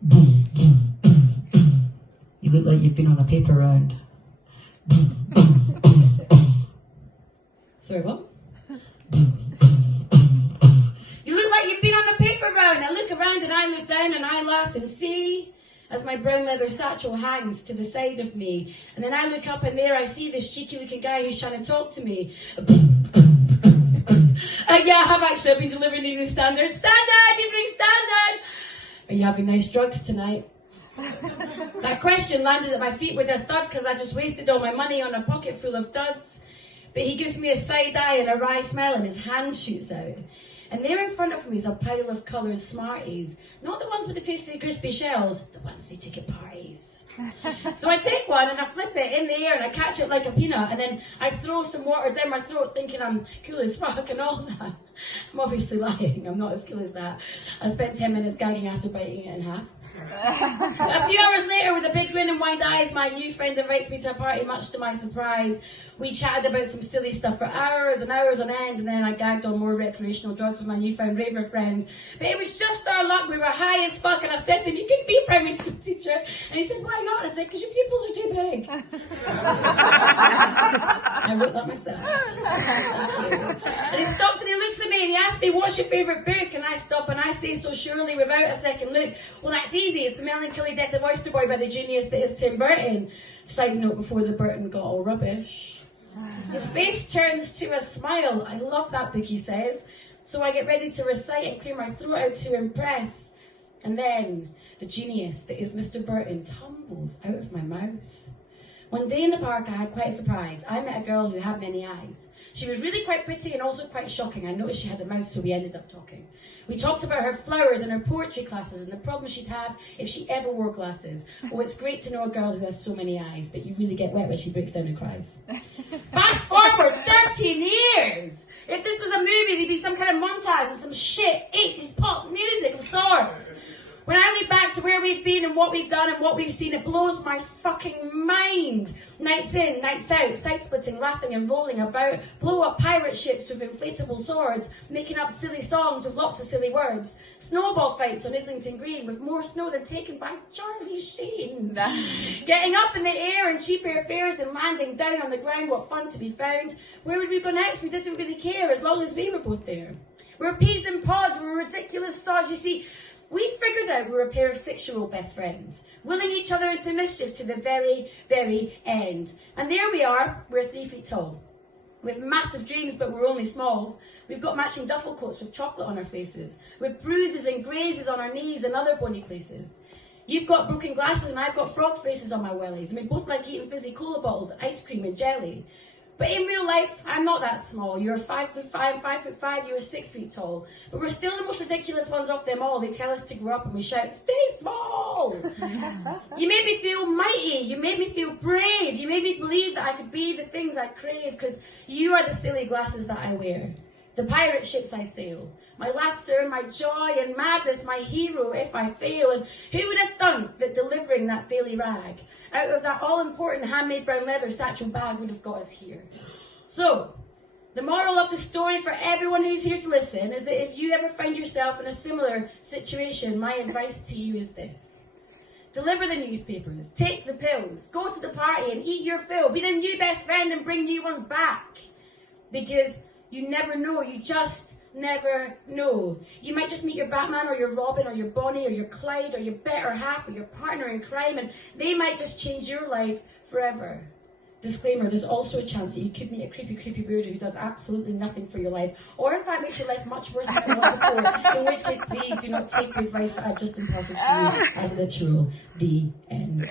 You look like you've been on a paper round. Sorry, what? You look like you've been on a paper round. I look around and I look down and I laugh and see as my brown leather satchel hangs to the side of me. And then I look up and there I see this cheeky looking guy who's trying to talk to me. Yeah, I have actually. I've been delivering Evening Standard. Standard! Evening Standard! Are you having nice drugs tonight? That question landed at my feet with a thud because I just wasted all my money on a pocket full of duds. But he gives me a side eye and a wry smile and his hand shoots out. And there in front of me is a pile of coloured Smarties. Not the ones with the tasty crispy shells, the ones they take at parties. So I take one and I flip it in the air and I catch it like a peanut and then I throw some water down my throat thinking I'm cool as fuck and all that. I'm obviously lying, I'm not as cool as that. I spent 10 minutes gagging after biting it in half. A few hours later, with a big grin and wide eyes, my new friend invites me to a party, much to my surprise. We chatted about some silly stuff for hours and hours on end, and then I gagged on more recreational drugs with my newfound raver friend. But it was just our luck, we were high as fuck, and I said to him, "You can be a primary school teacher." And he said, "Why not?" I said, "Because your pupils are too big." I wrote that myself. And he stops and he looks at me and he asks me, "What's your favourite book?" And I stop and I say so surely, without a second look, "Well, that's easy. It's The Melancholy Death of Oyster Boy by the genius that is Tim Burton." Side note, before the Burton got all rubbish. His face turns to a smile. "I love that book," he says. So I get ready to recite and clear my throat out to impress. And then the genius that is Mr. Burton tumbles out of my mouth. One day in the park I had quite a surprise. I met a girl who had many eyes. She was really quite pretty and also quite shocking. I noticed she had a mouth, so we ended up talking. We talked about her flowers and her poetry classes and the problem she'd have if she ever wore glasses. Oh, it's great to know a girl who has so many eyes, but you really get wet when she breaks down and cries. Fast forward 13 years! If this was a movie, there'd be some kind of montage and some shit 80s pop music of sorts. When I look back to where we've been and what we've done and what we've seen, it blows my fucking mind. Nights in, nights out, side-splitting, laughing and rolling about, blow-up pirate ships with inflatable swords, making up silly songs with lots of silly words, snowball fights on Islington Green with more snow than taken by Charlie Sheen, getting up in the air in cheap airfares and landing down on the ground, what fun to be found. Where would we go next? We didn't really care as long as we were both there. We're peas and pods, we're ridiculous sods, you see. We figured out we were a pair of 6-year-old best friends, willing each other into mischief to the very, very end. And there we are, we're 3 feet tall. With massive dreams, but we're only small. We've got matching duffel coats with chocolate on our faces, with bruises and grazes on our knees and other bony places. You've got broken glasses and I've got frog faces on my wellies, and we both like eating fizzy cola bottles, ice cream and jelly. But in real life, I'm not that small. You're 5'5", 5'5", you're 6 feet tall. But we're still the most ridiculous ones of them all. They tell us to grow up and we shout, "Stay small!" You made me feel mighty. You made me feel brave. You made me believe that I could be the things I crave, because you are the silly glasses that I wear. The pirate ships I sail. My laughter, my joy and madness, my hero if I fail. And who would have thunk that delivering that daily rag out of that all-important handmade brown leather satchel bag would have got us here? So, the moral of the story for everyone who's here to listen is that if you ever find yourself in a similar situation, my advice to you is this. Deliver the newspapers, take the pills, go to the party and eat your fill, be the new best friend and bring new ones back. Because you never know, you just never know. You might just meet your Batman or your Robin or your Bonnie or your Clyde or your better half or your partner in crime, and they might just change your life forever. Disclaimer, there's also a chance that you could meet a creepy weirdo who does absolutely nothing for your life, or in fact makes your life much worse than it was before, in which case please do not take the advice that I've just imparted to you as literal. The end.